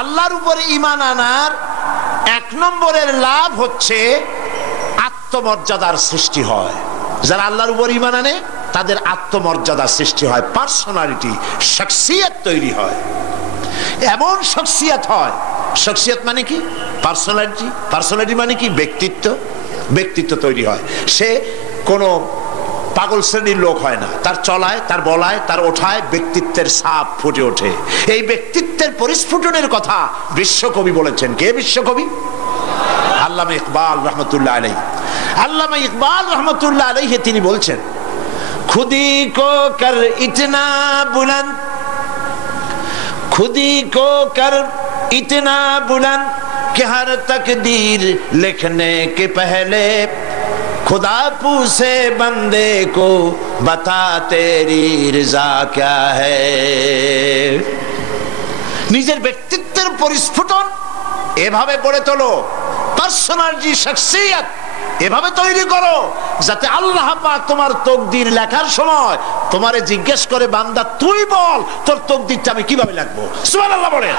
আল্লাহর উপরে ঈমান আনার এক নম্বরের লাভ হচ্ছে আত্মমর্যাদার সৃষ্টি হয়। যারা আল্লাহর উপর ঈমান আনে তাদের আত্মমর্যাদার সৃষ্টি হয়, পার্সোনালিটি, শখসিয়ত তৈরি হয়। এমন শখসিয়ত হয়, শখসিয়ত মানে কি? পার্সোনালিটি। পার্সোনালিটি মানে কি? ব্যক্তিত্ব। ব্যক্তিত্ব তৈরি হয়। সে কোনো পাগল শ্রেণীর লোক হয় না, তার চলায়, তার বলায়, তার ওঠায় ব্যক্তিত্বের ছাপ ফুটে ওঠে। এই ব্যক্তিত্বের পরিস্ফুটনের কথা বিশ্বকবি বলেছেন। কে বিশ্বকবি? আল্লামা ইকবাল রহমতুল্লাহ আলাইহি। আল্লামা ইকবাল রহমতুল্লাহ আলাইহি তিনি বলছেন, খুদি কো কর ইতনা বুলন্দ, खुदी को कर इतना बुलंद कि हर तकदीर लिखने के पहले खुदा पूछे बंदे को बता तेरी रज़ा क्या है। নিজের ব্যক্তিত্বের পরিস্ফুটন এভাবে গড়ে তোলো, পার্সোনালিটি, শখসিয়ত এভাবে তৈরি করো যাতে আল্লাহ পাক তোমার তকদির লেখার সময় তোমারে জিজ্ঞেস করে, বান্দা তুই বল তোর তকদিরটা আমি কিভাবে লিখবো। সুবহানাল্লাহ বলে।